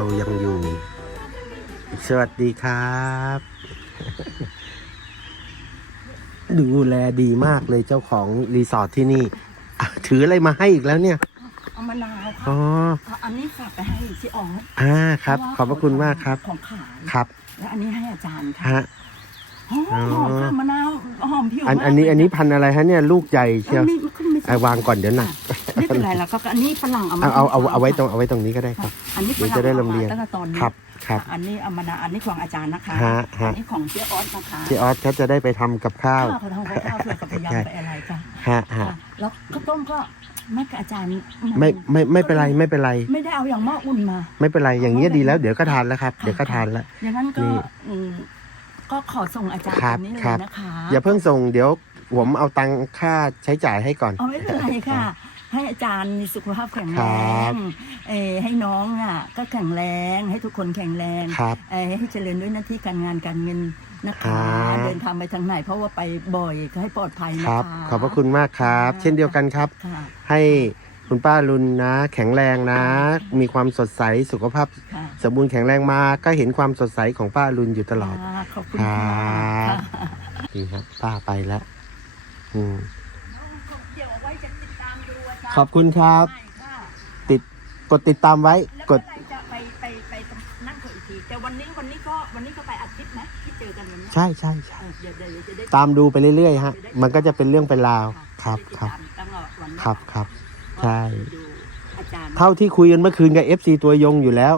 เรายังอยู่ สวัสดีครับ ดูแลดีมากเลยเจ้าของรีสอร์ทที่นี่อะถืออะไรมาให้อีกแล้วเนี่ย เอามะนาวค่ะอ๋อเอาอันนี้ฝากไปให้พี่อ๋ออ่าครับ เพาะว่าขอบพระคุณมากครับ ของขายครับ และอันนี้ให้อาจารย์ค่ะฮะ หอมหอมค่ะมะนาวหอมผิวอันมากอันนี้เลยอันนี้พันธุ์อะไรฮะเนี่ย ลูกใหญ่เชียว ไม่ไม่ไม่ใช่อะวางก่อนเดี๋ยวหนักไม่เป็นไรแล้วก็อันนี้ฝรั่งเอามาเอา เอา เอาให้เอาไว้ตรงค่ะเอาไว้ตรงนี้ก็ได้คค่ะรับ อันนี้ฝเดี๋ยวรั่งจะได้อาลำเลียงมาตั้งแต่ตอนนี้ครับครับอันนี้เอามะนาวอันนี้ของอาจารย์นะคะฮะฮะ อันนี้ของเจ๊ออสนะคะพี่ออสเขาจะได้ไปทำกับข้าว ข้าวเขาทำกับข้าวเพื่อกับพยายามไปอะไรจ้ะฮะฮะค่ะแล้วข้าวต้มก็ไม่กับอาจารย์ไม่ไม่ไม่เป็นไรไม่เป็นไร ไม่ได้เอาอย่างหม้ออุ่นมา ไม่เป็นไรอย่างเงี้ยดีแล้วเดี๋ยวก็ทานแล้วครับเดี๋ยวก็ทานแล้ว อย่างนั้นก็นี่อืมก็ขอส่งอาจารย์ครับนนี้เลยครับ นะคะอย่าเพิ่งส่งเดี๋ยวผมเอาตังค่าใช้จ่ายให้ก่อนเอาไม่เป็นไรค่ะ ให้อาจารย์มีสุขภาพแข็งคแรรับงเออให้น้องอะก็แข็งแรง ให้ทุกคนแข็งแรงครับเออให้เจริญด้วยหน้าที่การงานการเงินนะครัคะบเดินทางไปทางไหนเพราะว่าไปบ่อยก็ให้ปลอดภัยคนะรับ คะขอบพระคุณมากครับ เช่นเดียวกันครับ ค่ะ ให้คุณป้ารุนนะ แข็งแรงนะ มีความสดใสสุขภาพ ค่ะสมบูรณ์แข็งแรงมาก็เห็นความสดใสของป้ารุนอยู่ตลอด ค่ะขอบคุณครค่ะับดีครับป้าไปแล้วอืม ขอบคุณครับใช่ค่ะติดกดติดตามไว้แล้วกก็ดจะไปไปไปตรงนั่นก็อีกที แต่วันนี้วันนี้ก็วันนี้ก็ไปอาทิตย์นะที่เจอกันวันนี้ใช่ใช่ใช่เออเดี๋ยวเดี๋ยวจะได้ตามดูไปเรื่อยๆฮะ มันก็จะเป็นเรื่องเป็นราวครับครับตั้งแต่วันนี้ครับครับ ใช่ ดูอาจารย์เท่าที่คุยกันเมื่อคืนกับ FC ตัวยงอยู่แล้ว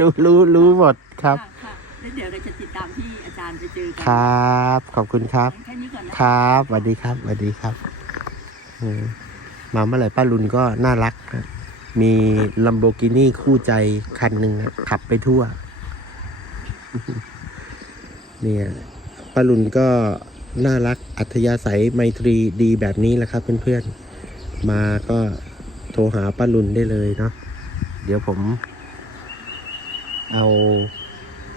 ดูรู้รู้หมดครับค่ะค่ะแล้วเดี๋ยวเราจะติดตามที่อาจารย์ไปเจอกัครับ ขอบคุณครับ แค่นี้ก่อนนะ ครับสวัสดีครับสวัสดีครับเออ มาเมื่อไหร่ป้ารุนก็น่ารักนะมีลัมโบกินี่คู่ใจคันหนึ่งขับไปทั่ว เนี่ยป้ารุนก็น่ารักอัธยาศัยไมตรีดีแบบนี้แหละครับเพื่อนๆ มาก็โทรหาป้ารุนได้เลยเนาะเดี๋ยวผม เอา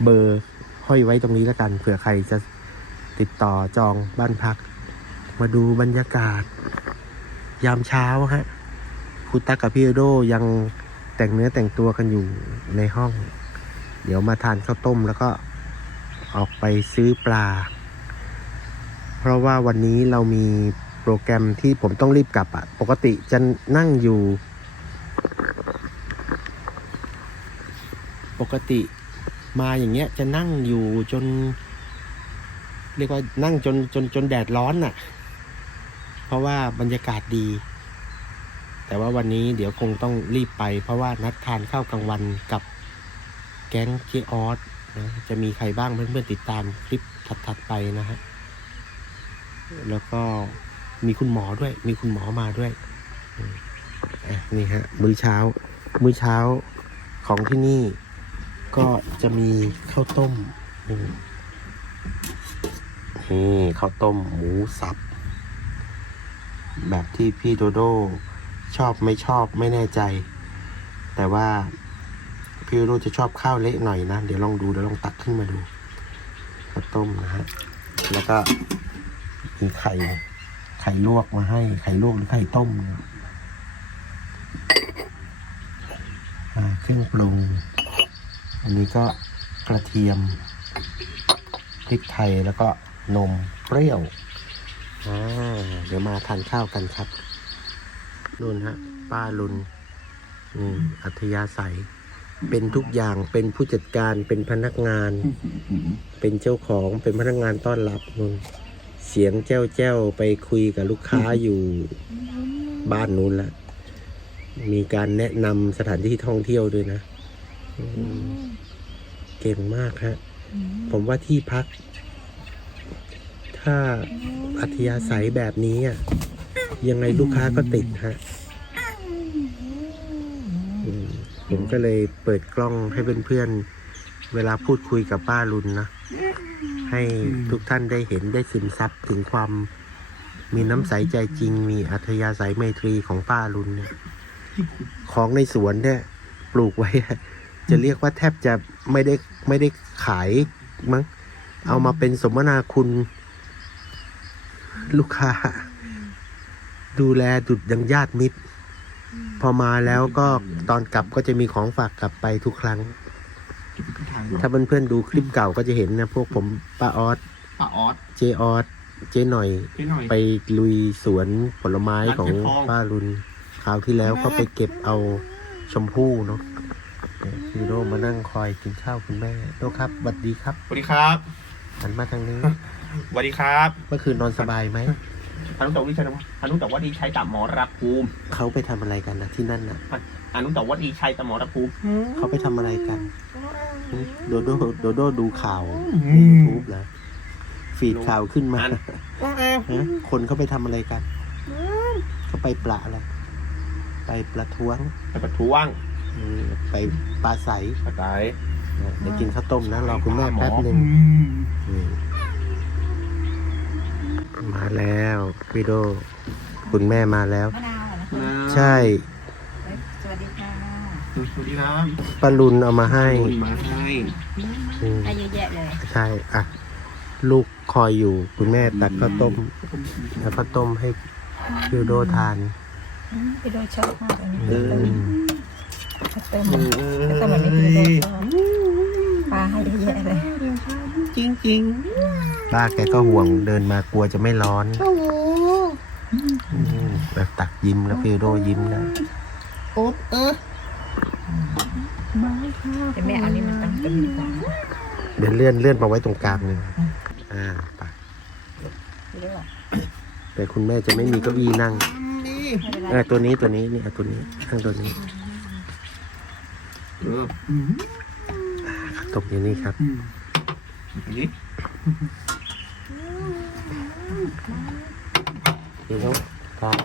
เบอร์ห้อยไว้ตรงนี้แล้วกันเผื่อใครจะติดต่อจองบ้านพัก มาดูบรรยากาศ ยามเช้าฮะคุณตักกับพี่โดยังแต่งเนื้อแต่งตัวกันอยู่ในห้อง เดี๋ยวมาทานข้าวต้มแล้วก็ออกไปซื้อปลา เพราะว่าวันนี้เรามีโปรแกรมที่ผมต้องรีบกลับอะปกติจะนั่งอยู่ ปกติมาอย่างเงี้ยจะนั่งอยู่จน เรียกว่านั่งจนจนจนแดดร้อนน่ะ ราะว่าบรรยากาศดี แต่ว่าวันนี้เดี๋ยวคงต้องรีบไป เพราะว่านัดทานข้าวกลางวันกับแก๊งเจออสนะจะมีใครบ้างเพื่อนๆติดตามคลิปถัดๆไปนะฮะแล้วก็มีคุณหมอด้วย มีคุณหมอมาด้วยนี่ฮะมื้อเช้า มื้อเช้าของที่นี่ ก็จะมีข้าวต้มนี่ข้าวต้มหมูสับ แบบที่พี่โดโดชอบไม่ชอบไม่แน่ใจ แต่ว่าพี่โดโดจะชอบข้าวเละหน่อยนะ เดี๋ยวลองดูเดี๋ยวลองตักขึ้นมาดูข้าวต้มนะฮะแล้วก็มีไข่ไข่ลวกมาให้ ไข่ลวกหรือไข่ต้มเนี่ยอ่าเครื่องปรุง อันนี้ก็กระเทียมพริกไทยแล้วก็นมเปรี้ยว อ่าเดี๋ยวมาทานข้าวกันครับนุ่นฮะ ป้าลุนนี่อัธยาศัย เป็นทุกอย่างเป็นผู้จัดการเป็นพนักงาน เป็นเจ้าของเป็นพนักงานต้อนรับนุ่นเสียงแจ้วแจ้วไปคุยกับลูกค้าอยู่บ้านนู้นละมีการแนะนำสถานที่ท่องเที่ยวด้วยนะ เก่งมากฮะ ผมว่าที่พัก ถ้า อัธยาศัยแบบนี้อะยังไงลูกค้าก็ติดฮะผมก็เลยเปิดกล้องให้เพื่อนๆ เวลาพูดคุยกับป้ารุนนะ ให้ทุกท่านได้เห็นได้ซึมซับถึงความมีน้ำใสใจจริง มีอัธยาศัยไมตรีของป้ารุนเนี่ย ของในสวนเนี่ย ปลูกไว้ จะเรียกว่าแทบจะไม่ได้ไม่ได้ขายมั้งเอามาเป็นสมนาคุณ ลูกค้า ดูแลดุดดังญาติมิตร พอมาแล้วก็ตอนกลับก็จะมีของฝากกลับไปทุกครั้ง ถ้าเพื่อนๆดูคลิปเก่าก็จะเห็นนะ พวกผมป้าออสป้าออสเจออสเจหน่อยพี่หน่อย ไปลุยสวนผลไม้ของร้านเก็บทองป้ารุนคราวที่แล้วก็ไปเก็บเอาชมพู่เนาะเนี่ยพี่โดมานั่งคอยกินข้าวคุณแม่โดครับสวัสดีครับสวัสดีครับหันมาทางนี้ สวัสดีครับเมื่อคืนนอนสบายไหมอนุตวัดีชัยอนุตวัดีชัยตามหมอระภูมิเขาไปทำอะไรกันนะที่นั่นน่ะอนุตวัดีชัยตามหมอระภูมิเขาไปทำอะไรกันโดโดโดโดดูข่าวในยูทูบแล้วฟีดข่าวขึ้นมาฮะคนเขาไปทำอะไรกันเขาไปปละอะไรไปประท้วงไปประท้วงเออไปปลาใส กระจาย เดี๋ยวกินข้าวต้มนะรอคุณแม่แป๊บหนึ่งอืม มาแล้วพี่โดคุณแม่มาแล้ว มะนาวเหรอนะใช่สวัสดีค่ะสวัสดีนะปลาลุนเอามาให้โดนมาให้อืมให้เยอะแยะเลยใช่อะ ลูกคอยอยู่คุณแม่ตักข้าวต้มแล้วข้าวต้มให้พี่โดทานพี่โดชอบมากอันนี้เออข้าวต้มข้าวต้มแบบนี้พี่โดชอบปลาให้เยอะแยะเลยจริงจริง ป้าแกก็ห่วงเดินมากลัวจะไม่ร้อนอืมแบบตักยิ้มแล้วพี่โดยิ้มนะโอ๊บเออแต่แม่เอานี่มันต้องเป็นดีกว่าเดี๋ยวเลื่อนเลื่อนมาไว้ตรงกลางหนึ่งอ่าไปพี่โดแต่คุณแม่จะไม่มีเก้าอี้นั่งนี่ไม่เป็นไรเออตัวนี้ตัวนี้นี่เอาตัวนี้ข้างตัวนี้เออตกอยู่นี่ครับอันนี้ เดี๋ยวต้องทาน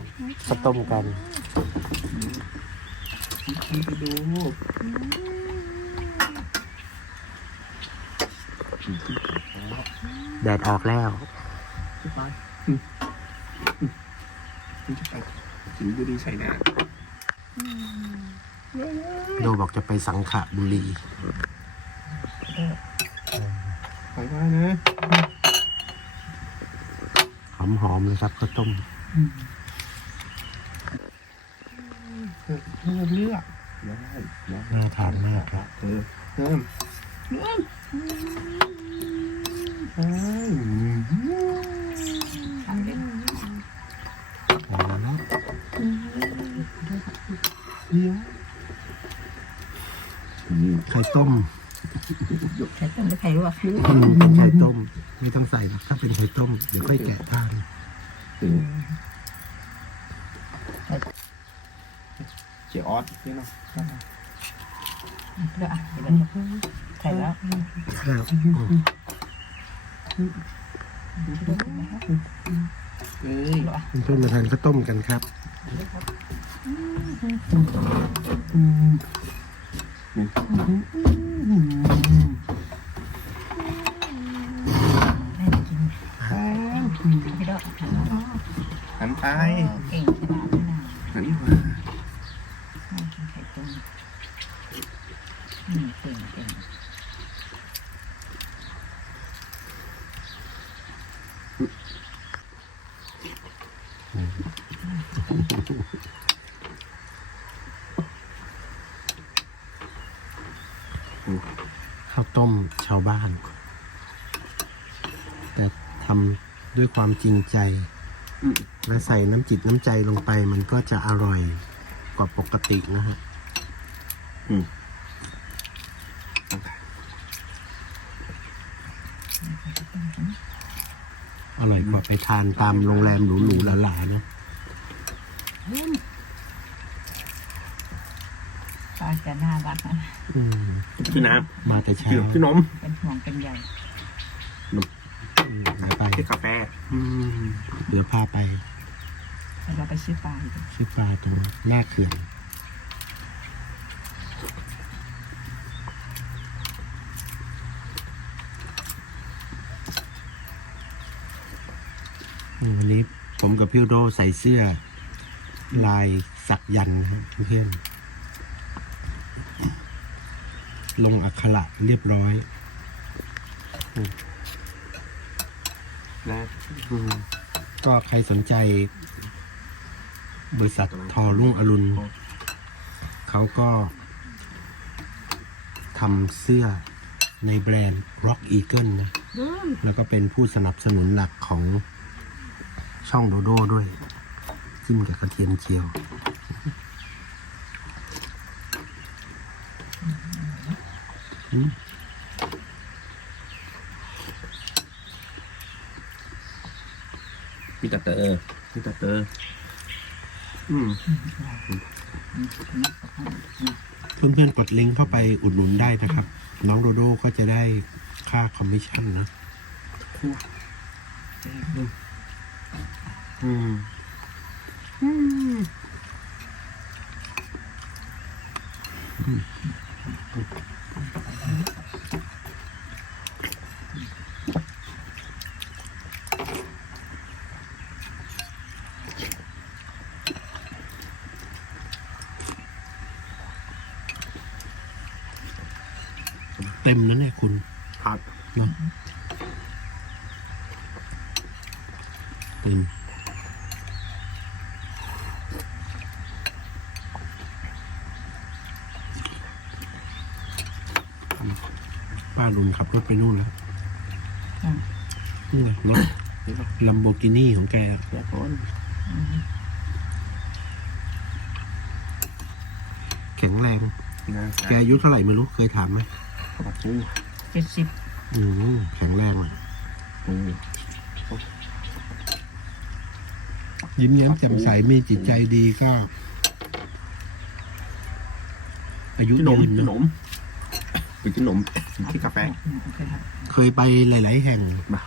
ข้าวต้มกันดูแดดออกแล้วไปจะไปถึงบุรีชัยนาโดบอกจะไปสังขะบุรีไปว่านะ หอมๆเลยครับข้าวต้มเออเลือกเลือกได้ได้น่าทานมากครับเออเริ่มเริ่มอืมทำเล่นเดี๋ยวไข่ต้ม ไข่ต้มหรือไข่ลวกอืมไข่ต้ม ไม่ต้องใส่หรอกถ้าเป็นไข่ต้มเดี๋ยวค่อยแกะทานเจียออสนี่เนาะเดี๋ยวอะเดี๋ยวใส่แล้วครับอืมเอ้ยเพื่อนๆมาทานข้าวต้มกันครับแม่จะกินพี่โด หัน ไปเก่งขนาดนี้นะหันนี้มาแม่กินไข่ต้มอืมเก่งเก่งข้าวต้มชาวบ้าน แต่ทำด้วยความจริงใจ และใส่น้ำจิตน้ำใจลงไปมันก็จะอร่อยกว่าปกตินะฮะอร่อยกว่าไปทานตามโรงแรมหรูๆหลาๆนะปลาจะน่ารักนะอืมพี่น้มาแต่ำเช้าพี่พี่นมเป็นห่วงเป็นใยอืม คือกาแฟเดี๋ยวพาไปเราไปซื้อปลาอีกซื้อปลาตรงหน้าเขื่อนวันนี้ผมกับพี่โดใส่เสื้อ ลายสักยันนะครับเพื่อนลงอักขระเรียบร้อย แล้วก็ใครสนใจ บริษัททอรุ่งอรุณเขาก็ทำเสื้อในแบรนด์ Rock Eagle นะ แล้วก็เป็นผู้สนับสนุนหลักของช่องโดโด้ด้วย จิ้มกับกระเทียมเจียวมี แต่เตอร์มีแต่เตอร์อืมเพื่อนๆกดลิงก์เข้าไปอุดหนุนได้นะครับ น้องโดโดก็จะได้ค่าคอมมิชชั่นนะอืมอืม เต็มนั้นเนี่ยคุณครับเนาะเต็มป้าลุนขับรถไปนู่นแล้วนี่ไงรถลัมโบกินี่ของแกอะเดี๋ยวคนแข็งแรงงานแกอายุเท่าไหร่ไม่รู้เคยถามไหม ขอบคุณเจ็ดสิบอืมแข็งแรงอะอืมยิ้มแย้มแจ่มใสมีจิตใจดีก็ อายุขนยืมนขเนนอะมเป็นขนมที่กาแฟ โอเคครับเคยไปหลาย ๆ แห่ง มา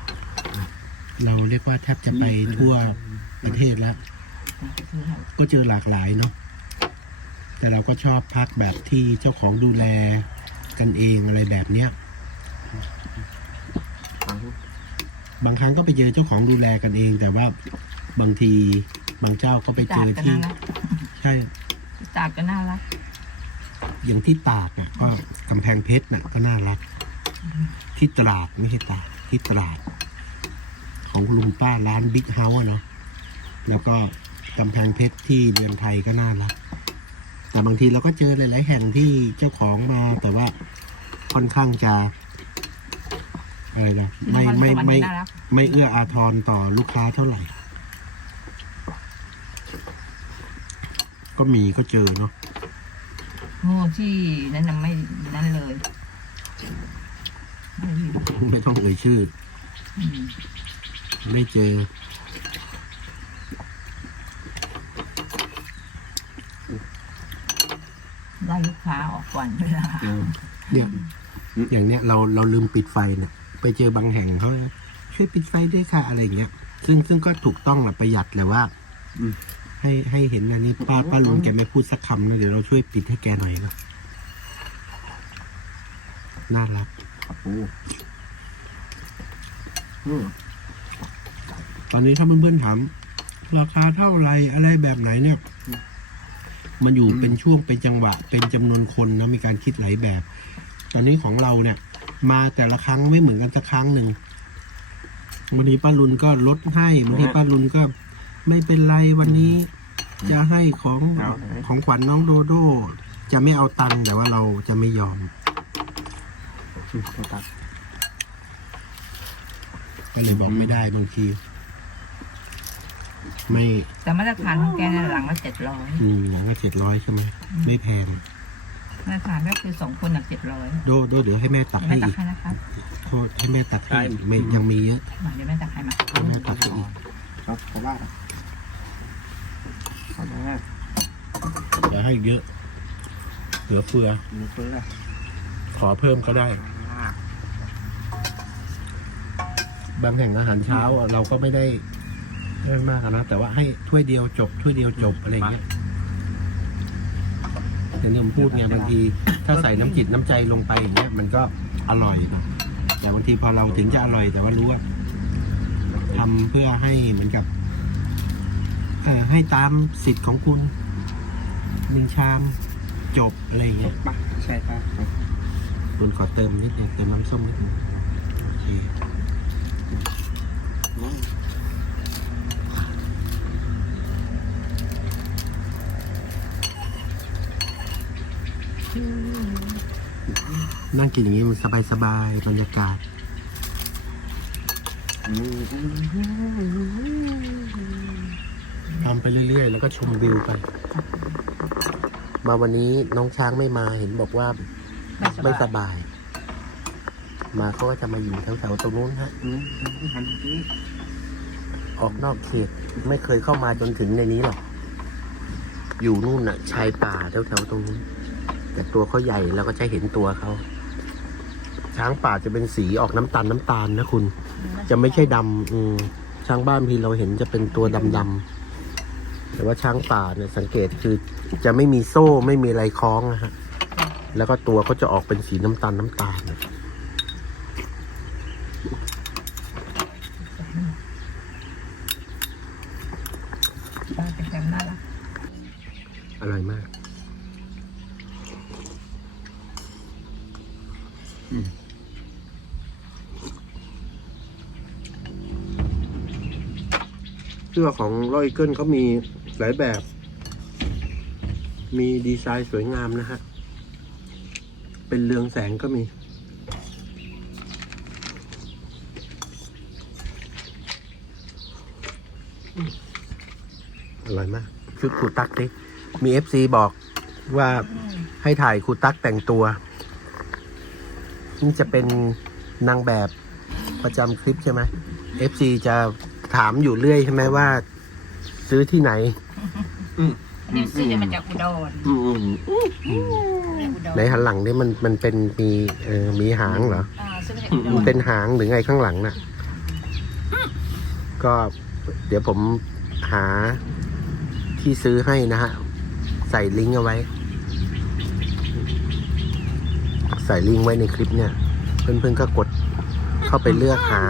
เราเรียกว่าแทบจะไปทั่วประเทศแล้ว ก็เจอหลากหลายเนาะแต่เราก็ชอบพักแบบที่เจ้าของดูแล กันเองอะไรแบบเนี้ยฟังบางครั้งก็ไปเจอเจ้าของดูแลกันเอง แต่ว่าบางทีบางเจ้าก็ไปเจจากอกันที่น่ารักใช่จากกันน่ารัก อย่างที่ตากน่ะก็กำแพงเพชรน่ะก็น่ารัก ที่ตราดไม่ใช่ตากที่ตราด ของลุงป้าร้านบิ๊กเฮาส์เนาะแล้วก็กำแพงเพชรที่เมืองไทยก็น่ารัก แต่บางทีเราก็เจอหลาย ๆ แห่งที่เจ้าของมาแต่ว่า ค่อนข้างจะอะไรนะไม่ไม่ไม่น่ารักไม่เอื้ออาทรต่อลูกค้าเท่าไหร่ ก็มีก็เจอเนาะโง่ที่นั่นน่ะไม่นั่นเลยไม่มีไม่ต้องเอ่ยชื่อ อืมไม่เจอ ไล่ลูกค้าออกก่อนเวลาเออเนี่ย อย่างเนี้ยเราเราลืมปิดไฟเนี่ยไปเจอบางแห่งเขาช่วยปิดไฟด้วยค่ะอะไรอย่างเงี้ย ซึ่งซึ่งก็ถูกต้องแหละประหยัดเลยว่าอืม ให้ให้เห็นอันนี้ป้าป้าลุนแกไม่พูดสักคำนะเดี๋ยวเราช่วยปิดให้แกหน่อยนะน่ารักขอบคุณอืมตอนนี้ถ้าเพื่อนๆถามราคาเท่าไหรอะไรแบบไหนเนี่ย มันอยู่เป็นช่วงเป็นจังหวะ เป็นจำนวนคนนะมีการคิดหลายแบบ ตอนนี้ของเราเนี่ย มาแต่ละครั้งไม่เหมือนกันสักครั้งหนึ่งบางทีป้ารุนก็ลดให้บางทีป้ารุนก็ไม่เป็นไรวันนี้จะให้ของของขวัญน้องโดโด จะไม่เอาตังค์แต่ว่าเราจะไม่ยอมอืมตัดก็เลยบอกไม่ได้บางทีไม่แต่มาตรฐานของแกเนี่ยหลังละเจ็ดร้อยอืมอย่างละเจ็ดร้อยใช่ไหมไม่แพง มาตรฐานก็คือสองคนหนักเจ็ดร้อยโดโดเดี๋ยวให้แม่ตักไม่ให้ตัอีกกให้นะครับโทษให้แม่ตักให้อีกไม่ยังมีเยอะมาเดี๋ยวแม่ตักให้มาให้แม่ตักให้อีกครับเพราะว่าขอแม่เดี๋ยวให้อีกเยอะ เหลือเฟือมีเพื่อขอเพิ่มก็ได้ บางแห่งอาหารเช้าอะเราก็ไม่ได้ไม่มากอะนะแต่ว่าให้ถ้วยเดียวจบถ้วยเดียวจบอะไรอย่างเงี้ย อย่างที่ผมพูดไงบางที ถ้าใส่น้ำจิตน้ำใจลงไปอย่างเงี้ยมันก็อร่อยนะแต่บางทีพอเราถึงจะอร่อย แต่ว่ารู้ว่าทำเพื่อให้เหมือนกับเอ่อให้ตามสิทธิ์ของคุณหนึ่งชามจบอะไรอย่างเงี้ย ปะใช่ปะคุณขอเติมนิดนึงเติมน้ำส้มนิดนึงโอเค นั่งกินอย่างนี้มันสบายๆบรรยากาศทำไปเรื่อย ๆ แล้วก็ชมวิวไป มาวันนี้น้องช้างไม่มาเห็นบอกว่าไม่สบาย มาเขาก็จะมาอยู่แถวๆตรงนู้นฮะอืมหันนี้ออกนอกเขตไม่เคยเข้ามาจนถึงในนี้หรอก อยู่นู่นน่ะ ชายป่าแถวๆตรงนู้นแต่ตัวเขาใหญ่เราก็จะเห็นตัวเขา ช้างป่าจะเป็นสีออกน้ำตาลน้ำตาลนะคุณ จะไม่ใช่ดำอืมช้างบ้านพี่เราเห็นจะเป็นตัวดำๆแต่ว่าช้างป่าเนี่ยสังเกตคือจะไม่มีโซ่ไม่มีอะไรคล้องนะฮะ แล้วก็ตัวเขาจะออกเป็นสีน้ำตาลน้ำตาลนะป้าเป็นแบบน่ารักอร่อยมาก เสื้อของรอยเกิลเขามีหลายแบบ มีดีไซน์สวยงามนะฮะ เป็นเรืองแสงก็มี อร่อยมาก ชุดครูตักดิมีเอฟซีบอกว่าให้ถ่ายครูตักแต่งตัวนี่จะเป็นนางแบบประจำคลิปใช่ไหมเอฟซีจะ ถามอยู่เรื่อยใช่ไหมว่า ซื้อที่ไหนอันนี้ซื้อมาจากอุดรอืมอืมอุดรในหันหลังนี่มันมันเป็นมีเออมีหางเหรอ อ่าซื้อมาจากอุดมันรเป็นหางหรือไงข้างหลังน่ะ ก็เดี๋ยวผมหาที่ซื้อให้นะฮะ ใส่ลิงก์เอาไว้ ใส่ลิงก์ไว้ในคลิปเนี่ย เพื่อนๆก็กดเข้าไปเลือกหา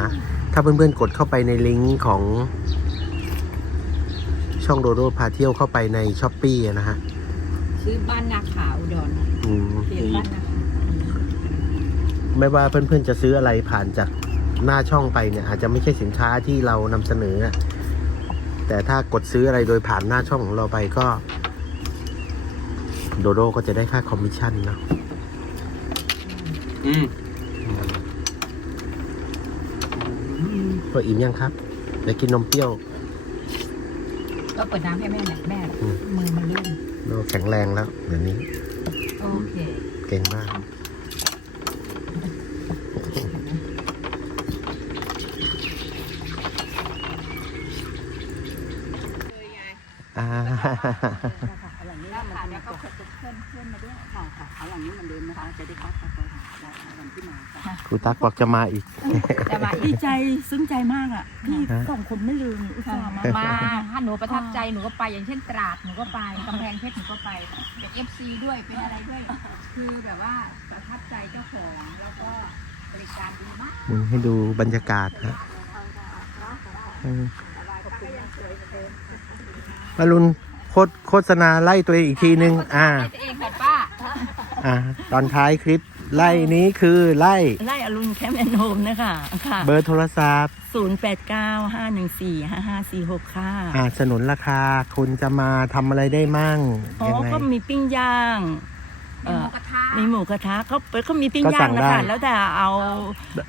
ถ้าเพื่อนๆกดเข้าไปในลิงก์ของช่องโดโดพาเที่ยวเข้าไปในช้อปปี้นะฮะซื้อบ้านนาขาวอุดรอืมเปลี่ยนบ้านนาขาวไม่ว่าเพื่อนๆจะซื้ออะไรผ่านจากหน้าช่องไปเนี่ย อาจจะไม่ใช่สินค้าที่เรานำเสนออะแต่ถ้ากดซื้ออะไรโดยผ่านหน้าช่องของเราไปก็ โดโดก็จะได้ค่าคอมมิชชั่นเนาะอืม พออิ่มยังครับเดี๋ยวกินนมเปรี้ยว ก็เปิดน้ำให้แม่หน่อยแม่ อืม มือมันลื่นเราแข็งแรงแล้วเดี๋ยวนี้ โอเคเก่งมากอ่าเอาหลังนี้มันแล้วก็เพื่อนเพื่อนมาด้วยค่ะค่ะเอาหลังนี้มันเดิมนะคะจะได้เข้าไปแล้ววันที่มา ค่ะครูตักบอกจะมาอีก แต่มาอีดีกใจซึ้งใจมากอะพี่ฮะสองคนไม่ลืมอุตส่าห์มามาถ้าหนูประทับใจหนูก็ไปอย่างเช่นตราดหนูก็ไปกำแพงเพชรหนูก็ไปเป็นเอฟซีด้วยเป็นอะไรด้วย คือแบบว่าประทับใจเจ้าของแล้วก็บริการดีมากมึงให้ดูบรรยากาศฮะอืมมารุนโฆษโฆษณาไล่ตัวเองอีกทีนึง อ่าให้ตัวเองค่ะป้าอ่า ตอนท้ายคลิป ไล่นี้คือไล่ไล่อรุณแคมป์แอนโฮมนะคะค่ะเบอร์โทรศัพท์ศูนย์แปดเก้าห้าหนึ่งสี่ห้าห้าสี่หกค่ะอ่าสนุนราคาคุณจะมาทำอะไรได้มั่งอ๋อยังไง ก็มีปิ้งย่างมีหมูกระทะมีหมูกระทะเขาเขามีปิ้งก็ย่าสั่งงนะได้คะแล้วแต่เอา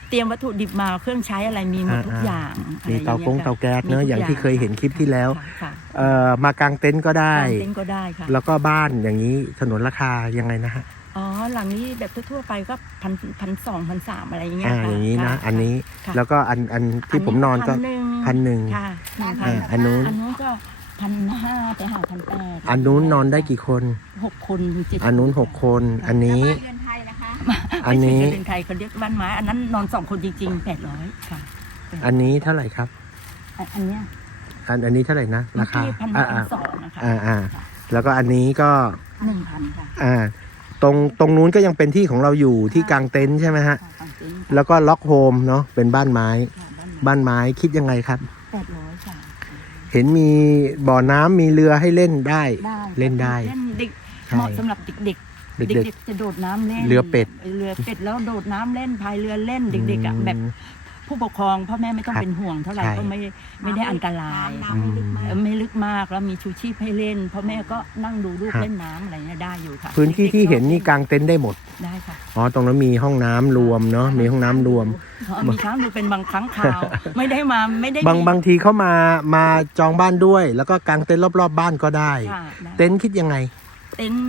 เตรียมวัตถุดิบมาเครื่องใช้อะไรมีหมดทุกอย่างอะไรมีอย่เตางงี้ยกงค่ะเตาแก๊สเนอะมีทุกอย่างที่เคยเห็นคลิปที่แล้ว ค่ะเอ่อมากางเต็นท์ก็ได้ค่ะเต็นท์ก็ได้ค่ะแล้วก็บ้านอย่างนี้สนุนราคายังไงนะฮะ อ๋อหลังนี้แบบทั่วๆไปก็พันพันสองพันสามอะไรอย่างเงี้ยอ่าค่ะอย่างนี้นะค่อันนี้ค่ะแล้วก็อันอันที่ผมนอนก็หนึ่งพันหนึ่ง ค่ะหนึ่งพันอ่าอันนู้น อันนู้นก็พันห้าไปหาพันแปดอันนู้นนอนได้กี่คน หกคนหรือเจ็ดอันนู้นหกคน อันนี้บ้านเรือนไทยนะคะอันนี้ ไม่ใช่เรือนไทยเขาเรียกบ้านไม้อันนั้นนอนสองคนจริงๆแปดร้อยค่ะอันนี้เท่าไหร่ครับ อันอันเนี้ยอันอันนี้เท่าไหร่นะราคาพันอ่าพัอ่านสองนะคะอ่าอ่า แล้วก็อันนี้ก็หนึ่งพันค่ะอ่า ตรงตรงนู้นก็ยังเป็นที่ของเราอยู่ที่กลางเต็นท์ใช่ไหมฮะ ค่ะกางเกงแล้วก็ล็อกโฮมเนาะเป็นบ้านไม้ ค่ะบ้านไม้บ้านไม้คิดยังไงครับ แปดร้อยจ้ะเห็นมีบ่อน้ำมีเรือให้เล่นได้ ได้เล่นได้เล่นเด็กใช่ เหมาะสำหรับเด็กๆ เด็กเด็กๆจะโดดน้ำเล่นเรือเป็ด เรือเป็ดแล้วโดดน้ำเล่นพายเรือเล่นๆเด็กๆอะอืมแบบ ผู้ปกครองพ่อแม่ไม่ต้องครับเป็นห่วงเท่าไหร่ใช่ ก็ไม่ไม่ได้อันตรายน้ำไม่ลึกมากเออไม่ลึกมากแล้วมีชูชีพให้เล่นพ่อแม่ก็นั่งดูลูกครับเล่นน้ำอะไรเงี้ยได้อยู่ค่ะพื้นที่ด็กๆที่เห็นนี่ชอบกางเต็นท์ได้หมด ได้ค่ะ อ๋อ ตรงนั้นมีห้องน้ำรวมเนาะ มีห้องน้ำรวมอ๋อมีช้างดูเป็นบางครั้งคราว ไม่ได้มาไม่ได้บางมีบางทีเขามา มาจองบ้านด้วย แล้วก็กางเต็นท์รอบๆบ้านก็ได้ ค่ะได้เต็นท์คิดยังไง เต็นท์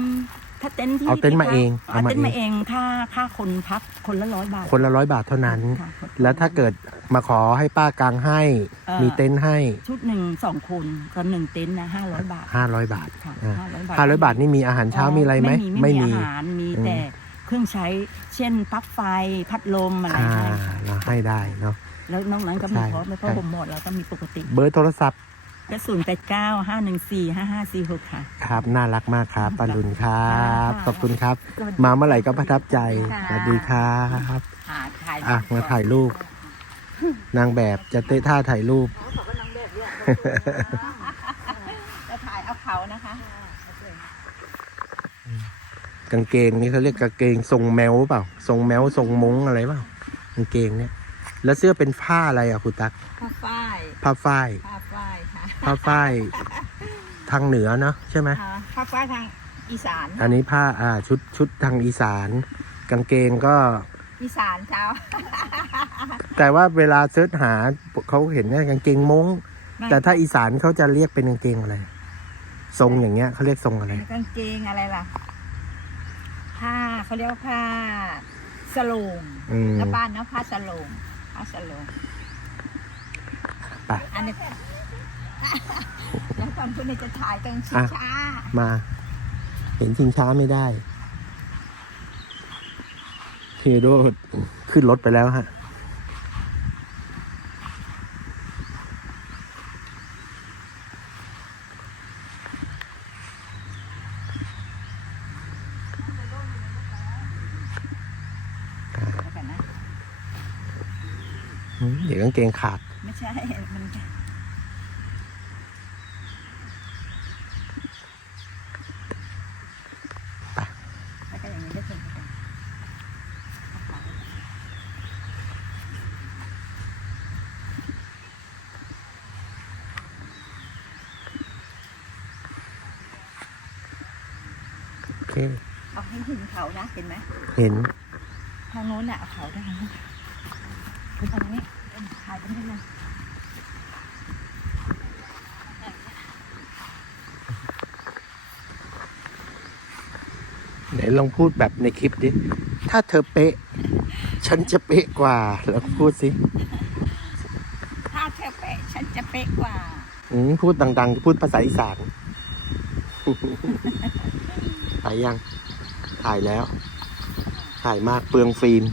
ถ้าเต็นท์ที่เอาเต็นท์มาเองเอาเอามาเต็นท์มาเอง เองค่าค่าคนพักคนละร้อยบาทคนละร้อยบาทเท่านั้น ค่ะ แล้วถ้าเกิดมาขอให้ป้ากางให้ เอ่อ มีเต็นท์ให้ ชุดหนึ่งสองคนก็หนึ่งเต็นท์นะห้าร้อยบาทห้าร้อยบาทค่ะอ่าห้าร้อยบาท ห้าร้อยบาทนี่มีอาหารเช้ามีอะไรไหม ไม่มีอาหารมีอืม แต่เครื่องใช้เช่นปลั๊กไฟพัดลมอะไรอ่าให้ค่ะเราให้ได้เนาะ แล้วนอกนั้นก็มีใช่พร้อมแล้วก็ใช่ ผมหมดเราก็มีปกติ เบอร์โทรศัพท์ ก็ศูนย์แปดเก้าห้าหนึ่งสี่ห้าห้าสี่หกค่ะ ครับ น่ารักมากครับปารุนครับค่ะขอบคุณครับสวัสดีมาเมื่อไหร่ก็ประทับใจค่ะสวัสดีครับหาถ่ายอะมาถ่ายรูป นางแบบจะเตะท่าถ่ายรูปจะถ่ายเอาเขานะคะกางเกงนี่เขาเรียกกางเกงทรงแมวเปล่า ทรงแมวทรงมงอะไรเปล่ากางเกงเนี่ย แล้วเสื้อเป็นผ้าอะไรอะคุณตักผ้าฝ้ายผ้าฝ้ายผ้าฝ้ายค่ะ ผ้าฝ้ายทางเหนือเนาะใช่ไหมอ่าผ้าฝ้ายทางอีสานอันนี้ผ้าอ่าชุดชุดทางอีสาน กางเกงก็ อีสานเช้าแต่ว่าเวลาเสิร์ชหาเขาเห็นเนี่ยกางเกงมงแต่ถ้าอีสานเขาจะเรียกเป็นกางเกงอะไร ทรงอย่างเงี้ยเขาเรียกทรงอะไร กางเกงอะไรล่ะ ผ้าเขาเรียกว่าผ้าสโลงอืม แล้วบ้านเนาะผ้าสโลงผ้าสโลงไป อันนี้ แล้วตอนคุณจะถ่ายตรงชิอะช้ามา เห็นชิงช้าไม่ได้เฮโดขึ้นรถไปแล้วฮะแล้วกันนะอืมเดี๋ยวกางเกงขาด ไม่ใช่ มันจะ ไป แล้วก็อย่างนี้ได้เป็นกัน โอเค เอาให้เห็ นเขานะเห็นไหมเห็น ทางโน้นน่ะเอาเขาได้ทางโน้นคือตรงนี้เป็นถ่ายตรงนี้เลยไหนลองพูดแบบในคลิปดิ ถ้าเธอเป๊ะ ฉันจะเป๊ะกว่าแล้วพูดสิ ถ้าเธอเป๊ะ ฉันจะเป๊ะกว่า อืมพูดดัง ๆ พูดภาษาอีสานถ่ายยัง ถ่ายแล้ว ถ่ายมากเปลืองฟิล์ม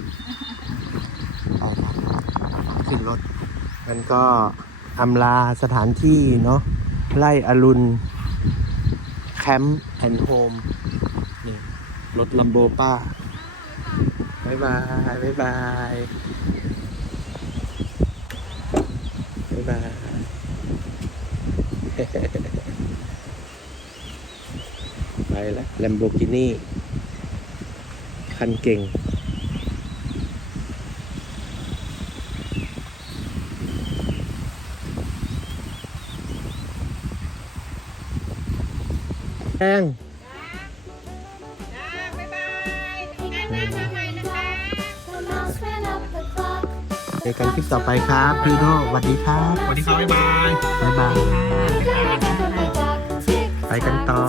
ขึ้นรถ มันก็อำลาสถานที่เนาะไล่อรุณ แคมป์แอนด์โฮมนี่รถลัมโบป้าบายบายบายบายบายบายไปแล้วแลมโบกินี่ คันเก่งแป้ง The mouse ran up the clock. เจอกันคลิปต่อไปครับพี่โดสวัสดีครับสวัสดีครับบ๊ายบาย บ๊ายบาย Hickory dickory dock, tick ไปกันต่อ